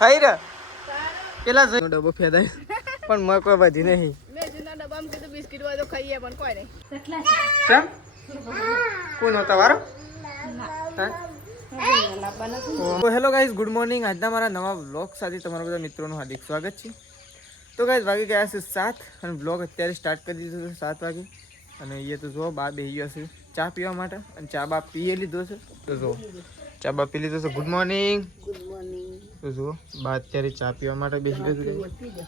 થઈ રે પેલા ડબ્બો ફેદાય પણ મેં કોઈ બધી નહીં ડબ્બામાં કીધું બિસ્કિટ હોય તો ખાઈએ પણ કોઈ નહીં. ચમ કોણ હતા વારો? તો હેલો ગાઈઝ, ગુડ મોર્નિંગ. આજના મારા નવા વ્લોગ સાથે તમારા બધા મિત્રોનું હાર્દિક સ્વાગત છે. તો ગાઈઝ વાગી ગયા છે 7 અને વ્લોગ અત્યારે સ્ટાર્ટ કરી દીધો છે 7 વાગે. અને એ તો જો બા બેસી ગયો છે ચા પીવા માટે અને ચા બા પીએ લીધો છે. તો જો ચા બા પી લીધો છે. Good morning. તો જો બા અત્યારે ચા પીવા માટે બેસી ગયો છે.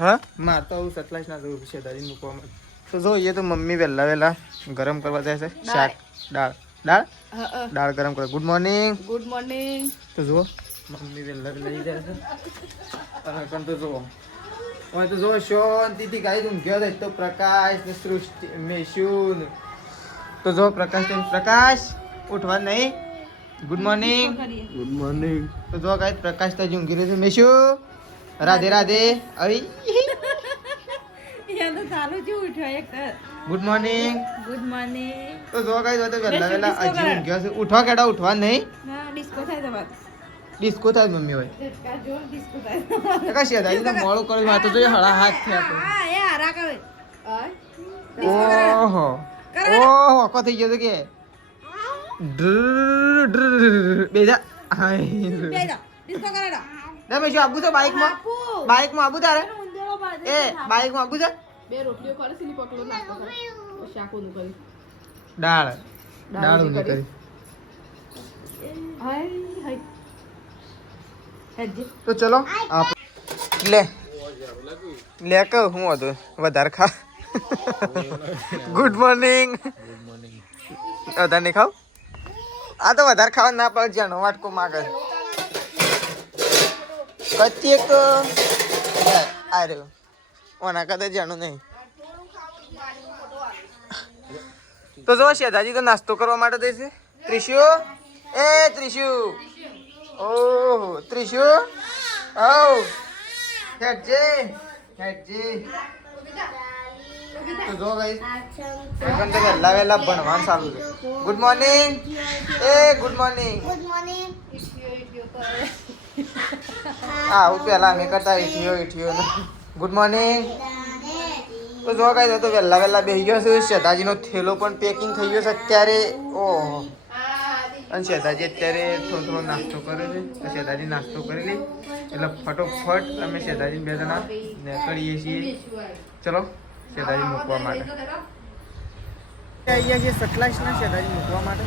હા માર તો આવું સતલાશ ના જવું છે દાદી મૂકવા માટે. તો જો એ તો મમ્મી વહેલા ગરમ કરવા જાય છે શાક દાળ ગરમ કરે. Good morning. Good morning. તો જુઓ મમ્મી વહેલા લઈ જાય છે અને પણ તો જુઓ હવે તો જુઓ શાંતિથી ગાઈ તું ગયો તો પ્રકાશ ને સૃષ્ટિ મેશુન. તો જો પ્રકાશ ઉઠવા નહીં. Good morning. Good morning. તો જો ગાઈ પ્રકાશ તો ઊંઘી રહ્યો છે. મેશુ રાધે રાધે. આવી ગુડ મોર્નિંગ. Good morning. તો જો ગાઈ તો વહેલા હજી ઊંઘ્યો છે. ઉઠવા કેડા ઉઠવા નહીં. ડિસ્કો થાય તમારે. ડિસ્કો થાય મમ્મી હોય ડિસ્કો થાય. કશી દાદી તો મોડું કર્યું વાત તો જોઈએ હળા હાથ થયા હા એ હારા કરે. ઓહો ઓહો કો થઈ ગયો તો કે બેજા ડિસ્કો કરાડો. તમે શું આબુ છે બાઈકમાં આબુ તારે એ બાઈકમાં આબુ છે. બે રોટલીઓ કરે છે ની પકડો નાખો શાકોનું કરી દાળ ઊંધી કરી. હાય હાય હેજી. તો ચલો લે કહું હું હતું વધારે ખા. Good morning. વધારે નહીં ખાવ આ તો વધારે ખાવા ના પડે જાણો વાટકો માગે કચ્ચી એક તો આ રહ્યો ઓના કદાચ જાણું નહીં. તો જો શેઠાજી તો નાસ્તો કરવા માટે દેશે. ત્રિશુ ઓહો ત્રિશુ આવ હેડજે. તો જો ગાઈસ એકદમ તો વહેલા ભણવાનું ચાલુ છે. Good morning. Good morning. હા હું પહેલા અમે કરતા ઈઠિયો. Good morning. તો જો ગાઈસ તો વહેલા બેસી ગયો છે. શેઠાજીનો થેલો પણ પેકિંગ થઈ ગયો છે અત્યારે. ઓહો અને શેઠાજી અત્યારે થોડો નાસ્તો કરે છે. તો શેઠાજી નાસ્તો કરી લે એટલે ફટોફટ અમે શેઠાજી 2 જણા નીકળીએ છીએ. ચલો શેઠાજી મૂકવા માટે અહીંયા જે સતલાશના શેઠાજી મૂકવા માટે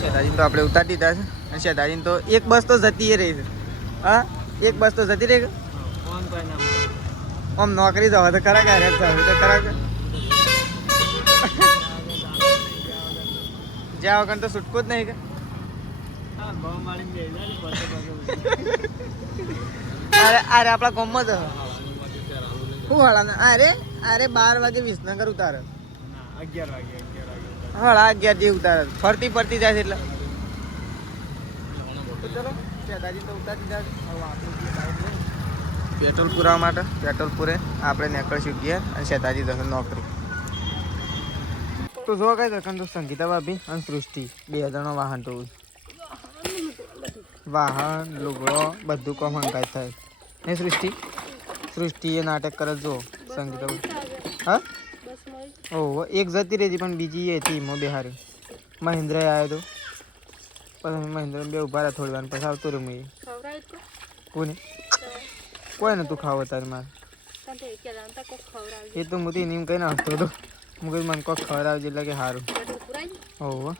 શેઠાજી તો આપણે ઉતારી દીધા છે. અને શેઠાજી તો એક બસ તો જતી રહી છે. હા એક બસ તો જતી રહી. આમ નોકરી જવા તો ખરા કે તો ખરા કે જ્યાં વગર તો છૂટકો જ નહીં કે અરે આપણા ગામમાં જ શું હળા અરે 12 વાગે વિસનગર ઉતારે 11 વાગે 11 જે ઉતારે ફરતી જાય છે એટલે ચલો શેઠાજી તો ઉતારી દીધા. પેટ્રોલ પુરાવા માટે પેટ્રોલ પૂરે આપણે નીકળશું ગયા અને શેઠાજી જશે નોકરી. તો જોવા કઈ તો સંગીતા ભાભી અને સૃષ્ટિ 2 જણો વાહન તો વાહન લુગડો બધું કોમ હંકાય થાય ને. સૃષ્ટિ એ નાટક કરે જો સંગીતા. હા ઓહો એક જતી રહી પણ બીજી એ હતી મો બિહારી મહેન્દ્ર આવ્યો તો પછી મહેન્દ્ર 2 ઉભા રહ્યા થોડી વાર પછી આવતો રહ્યો. મેં કોને કોઈ નતું ખાવ તારે મારે એ તો મોટી એમ કહીને હસતો હતો. હું કહ્યું મને કોઈ ખવડાવજે એટલે કે સારું. ઓહો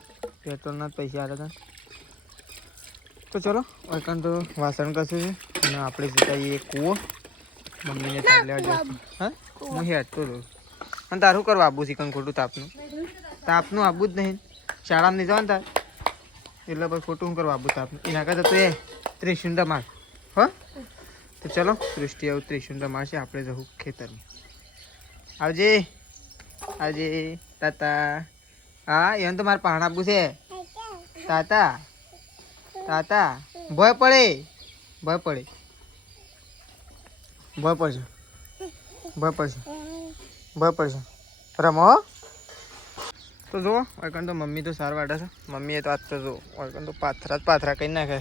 પેટ્રોલના પૈસા આવ્યા હતા. તો ચલો વૈકન તો વાસણ કશું છે અને આપણે જતાઈએ કૂવો મમ્મીને તાપ લેવા જઈશું. હા હું હેઠતો હતો અને તારું કરવા આબુ ચિકન ખોટું તાપનું આબુ જ નહીં. શાળામાં નહીં જવાનું તાર એટલે પછી ખોટું શું કરવા આબુ તાપનું એના કરતાં તો એ ત્રિશુંડા માર. હા તો ચલો સૃષ્ટિ આવું ત્રિશુંડા મારશે. આપણે જવું ખેતરમાં. આવજે તાતા. હા એમ તો મારે પાણ આપવું છે તાતા. ભય પડશે રમો. તો જુઓ વૈકન તો મમ્મી તો સાર વાટે છે. મમ્મીએ તો આજ તો જુઓ વૈકન તો પાથરા કરી નાખે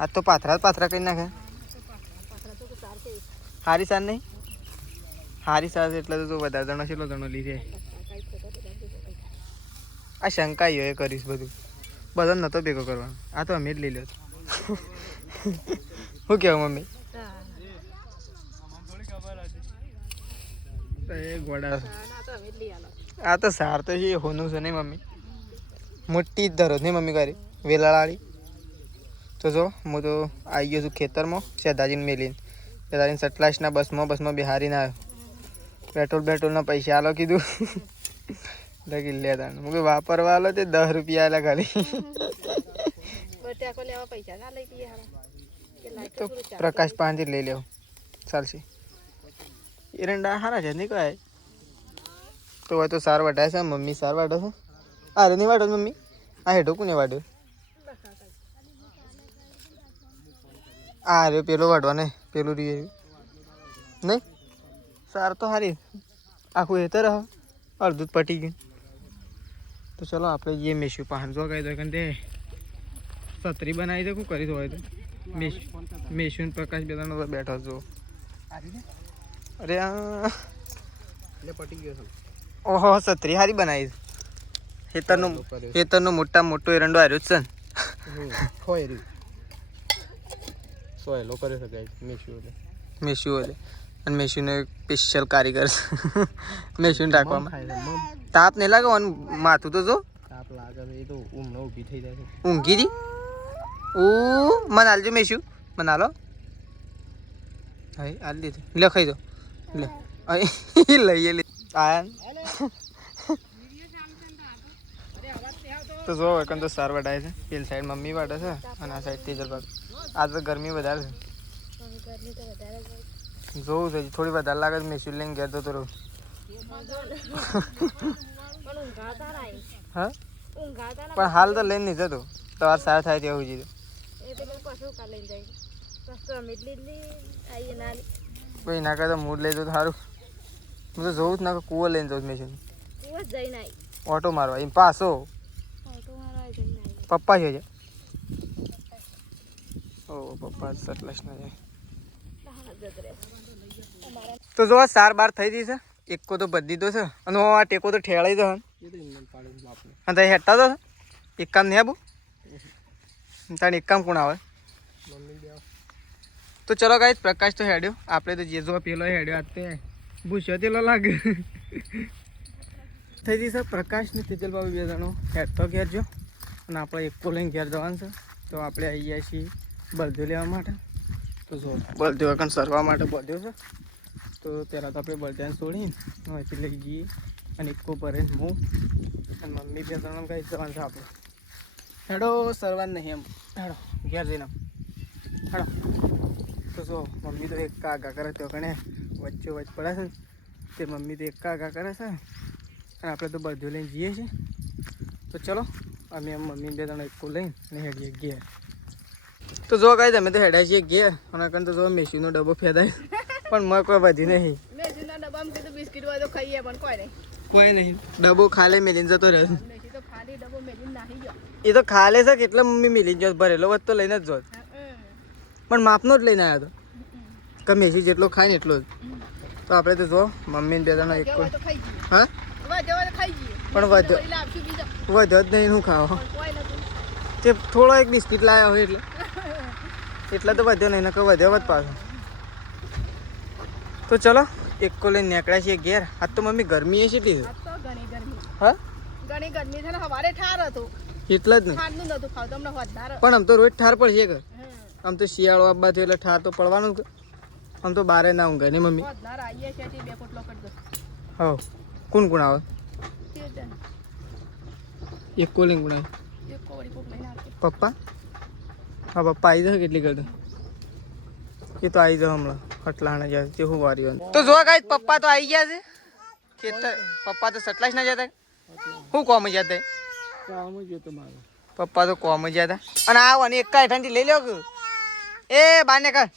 આ તો પાથરા કરી નાખે. હારી સાર નહીં, હારી સાર એટલે તો વધારે જણો કેટલો જણો લીધે. આ શંકા એ કરીશ બધું નતો ભેગો કરવાનો. આ તો અમે જ લઈ લ્યો. શું કહેવું મમ્મી? ગોડા આ તો સાર તો છે હોનું છે નહીં મમ્મી. મોટી જ ધરો નહીં મમ્મી કરી વેલાવાળી. તો જો હું તો આવી ગયો છું ખેતરમાં સેદાજીને મેલીને. સેદાજીને સટલાસના બસમાં બિહારીને આવ્યો. પેટ્રોલના પૈસા આલો કીધું. લગી લેતા હું વાપરવા આલો તે 10 રૂપિયા આલા ખાલી. તો પ્રકાશ પાંચ લઈ લેવું ચાલશે. એરંડા સારા છે નહીં કહે તો હોય તો સાર વાટાય છે. મમ્મી સાર વાટે છે. અરે નહીં વાટો મમ્મી. આ હેઠો કોને વાટ્યો? આ રે પેલો વાટવા ને પેલું રહ્યું નહીં. સાર તો સારી આખું હેતર અડધું પટી ગયું. તો ચલો આપણે જે મેશું પાન જો કહી દો કે તે સત્રી બનાવી દે શું કરી દો હોય તો મેશું પ્રકાશ બેદાનો બેઠો જો. અરે પટી ગયો. ઓહો સત્રી હારી બનાવી. હેતરનો મોટો એરંડો આવ્યો જ છે. સોયલો કર્યો છે ગાઈસ મેશું એટલે અને મેશીનો સ્પેશિયલ કારીગર મેશીન રાખવામાં. તાપ નહીં લાગે માથું તો જો તાપ લાગે એ તો ઊંઘી થઈ જાય. ઊંઘી દી મને હાલજો મેશું મને હાલો. હા હાલ દીધું લે ખાઈ દો લે લઈએ લે આયા. તો જો એકન તો સાર વટાય છે. પેલી સાઈડ મમ્મી વાટે છે અને આ સાઈડ તેજલ બાગ. આજ તો ગરમી વધારે છે. જોવું છે થોડી વધારે લાગે તો મેશું લઈને ગયા તો રહું. હા પણ હાલ તો લઈને નહીં જતો. તમારે સાર થાય તેવું જ કોઈ ના કરતા મૂડ લઈ જતો સારું. હું તો જોઉં જ ના કૂવો લઈને જાઉં મેશું. ઓટો મારવા એમ પાછો પપ્પા છે. ઓ પપ્પા સટલાસ ના જાય. તો જો સાર બાર થઈ ગઈ છે. એકો તો બધી તો છે અને આ ટેકો તો ઠેળાઈ દો અને હેઠતા તો એક કામ નહીં આવું તાણે એક કામ કોણ આવે. તો ચલો ગાઈસ પ્રકાશ તો હેડ્યો. આપણે તો જે જો પેલો હેડ્યો આ તે ભૂસ્યો તેલો લાગે થઈ ગઈ છે. પ્રકાશ ને તેજલ બાબુ 2 જણો હેડતો ઘેર જો અને આપણે એકો લઈને ઘેર જવાનું છે. તો આપણે આવી ગયા છીએ બળદિયો લેવા માટે. તો જો બળદિયો એકન સરવા માટે બળદિયો છે. તો પહેલાં તો આપણે બળદિયાને છોડીને અહીંથી લઈ જઈએ અને એકો ભરીને હું અને મમ્મી 2 જણા કઈ જવાનું છે આપણે. હેડો સરવા નહીં એમ હેડો ઘેર જઈને હેડો. તો જો મમ્મી તો એક આગા કરે તો કણે વચ્ચે વચ્ચ પડે છે. તે મમ્મી તો એક આગા કરે છે અને આપણે તો બળદિયો લઈને જઈએ છીએ. તો ચલો અમે એમ મમ્મી 2 જણા એકો લઈને હેડીએ ઘેર. તો જો કાંઈ અમે તો હેડાય છીએ ઘેર અને કંઈ તો જો મેસીનો ડબ્બો ફેદાય પણ મેં કોઈ વધી નહીં. કોઈ નહીં ડબ્બો ખાલે મેલીને જતો રહે. એ તો ખાલે છે કેટલા મમ્મી મેલીને જોત ભરેલો વત તો લઈને જ જોત પણ માપનો જ લઈને આવ્યો હતો કે મેસી જેટલો ખાય ને એટલો જ. તો આપણે તો જો મમ્મી 2 જણા એક હા પણ વધ્યો જ નહીં. શું ખાવો તે થોડો એક બિસ્કિટ લાવ્યા હોય એટલે તો વધ્યો નહીં નકર વધ્યો જ પાછો. તો ચલો એકો લઈને નીકળ્યા છીએ ઘેર. આજ તો મમ્મી ગરમી એ કેટલી છે? હા ઘણી ગરમી છે ને સવારે ઠાર હતું એટલા જ નહીં પણ આમ તો રોજ ઠાર પડશે કે આમ તો શિયાળો આવવા થયો એટલે ઠાર તો પડવાનું જ. આમ તો બારે ના ઊંઘે ને મમ્મી. હા કોણ કોણ આવે? એકો લઈને કોણ આવે? પપ્પા. હા પપ્પા આવી જશે કેટલી કરતા એ તો આવી જાવ હમણાં ખટલાણા જાય તે શું વારી. તો જો ગાઈસ પપ્પા તો આવી ગયા છે ખેતર. પપ્પા તો સટલાસ ના જતા શું કોમ જતા પપ્પા તો કોમ જ હતા. અને આવો અને એક હેઠાણથી લઈ લો કે એ બાને કર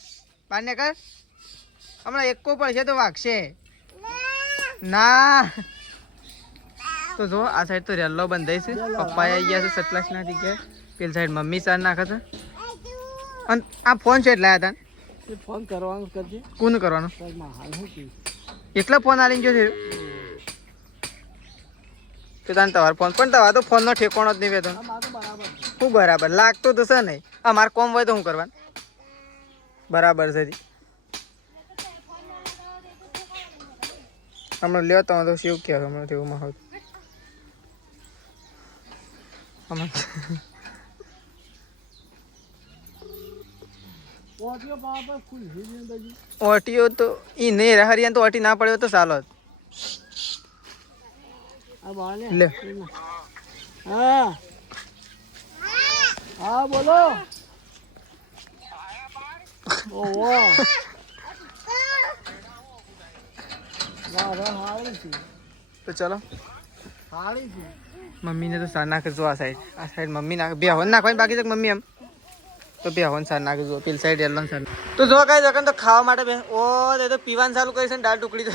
હમણાં એકો પડશે તો વાગશે ના. તો જો આ સાઈડ તો રેલ્લો બંધાઈ છે. પપ્પા આવી ગયા છે સટલાસ ના જગ્યાએ. પેલી સાઈડ મમ્મી સાર નાખે છે અને આ ફોન છે એટલે આવ્યા હતા એ ફોન કરવાનું કરજે કોને કરવાનો તારમાં હાલ શું કીધું એટલા ફોન આવીને જો છે તો તાને તમારો ફોન પણ તમારે તો ફોનનો ઠેકાણો જ નહીં બેતો આ મારું બરાબર છે શું બરાબર લાગતું તો છે નહીં અમારે કોમ હોય તો શું કરવાનું બરાબર છે જી. હમણાં લ્યો તો શિવ કે હમણાં તેવું માહોલ હમણાં પહોંચ્યો પાપા ખુશ થઈ ગયું બાજુ ઓટીઓ તો એ નહીં હરિયાન તો ઓટી ના પડ્યો તો ચાલો જ. આ બાને લે હા હા બોલો ઓહો વાહ વાહ હારી છે તો ચલો હારી છે મમ્મીને તો સાર નાખજો આ સાઈડ મમ્મી નાખે બે હવન નાખવાની બાકી છે કે મમ્મી એમ તો બે હવન સાર નાખજો પેલી સાઈડ એલન સાર તો જો કાંઈ જગન તો ખાવા માટે બે ઓ તે તો પીવાનું ચાલુ કરી છે ને દાળ ઢોકળી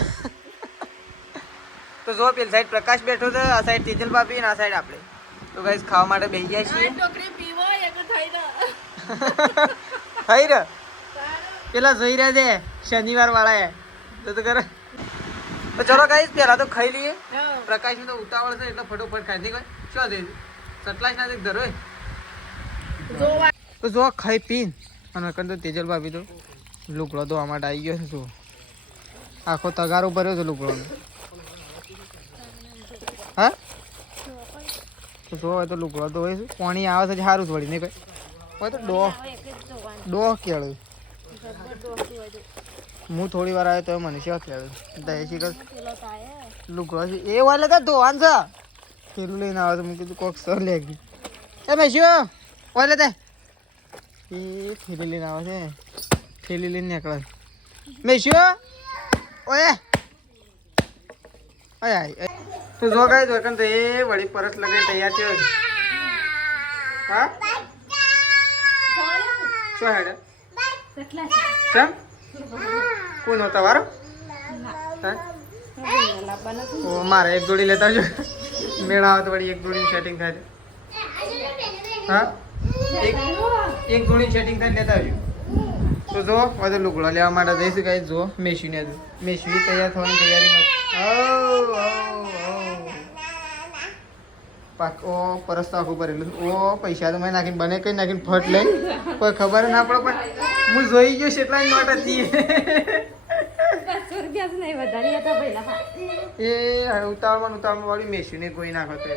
તો જો પેલી સાઈડ પ્રકાશ બેઠો છે આ સાઈડ તેજલ ભાભી ને આ સાઈડ આપણે તો ગાઈસ ખાવા માટે બેસી ગયા છીએ ટોકરી પીવો એક થઈ ના થઈ રે પેલા જોઈ રહ્યા છે શનિવાર વાળા તો કરે તો ચલો ગાઈસ પેલા તો ખાઈ લઈએ પ્રકાશની તો ઉતાવળ છે એટલે ફટોફટ ખાઈ દે શું દે સટલાશ ના ધરો તો જો ખાઈ પીન અને કન તો તેજલ ભાભી તો લુકડો ધોવા માટે આવી ગયો છે જો આખો તગારો ભર્યો છે લુકડોનો હા તો જો હોય તો લુકડો ધોવે છે પાણી આવે છે સારું થોડી નહીં કઈ હોય તો ડોહ કેળું હું થોડી વાર આવ્યો તો મને શું કેળું દહેશી કર લુકડો છે એ વાલે તો ધોવાનું છે પેલું લઈને આવે તો મેં કીધું કોક સર લે ગઈ એ મેં શું વાલે તે એ થેલી લઈને આવે છે થેલી લઈને નીકળે મેં શું ઓય ઓય તો જો ગાય તો કન તો એ વળી પરસ લગાઈ તૈયાર થયો છે હા શું હેડે ચમ કોણ હતો વારો ઓ મારે એક જોડી લેતા આવજો મેળા આવે તો વળી એક જોડી સેટિંગ થાય હા એક જોડી સેટિંગ થાય લેતા આવજો તો જો હવે લુગડો લેવા માટે જઈશું ગાય જો મેશીને મેશી તૈયાર થવાની તૈયારીમાં પાક ઓ પરસ તો આખું ભરેલું ઓ પૈસા તો મેં નાખીને બને કઈ નાખીને ફટ લઈને કોઈ ખબર ના પડે પણ હું જોઈ ગયો એટલા નોટ હતી એ ઉતાવળમાં વાળી મેસીને કોઈ નાખો તો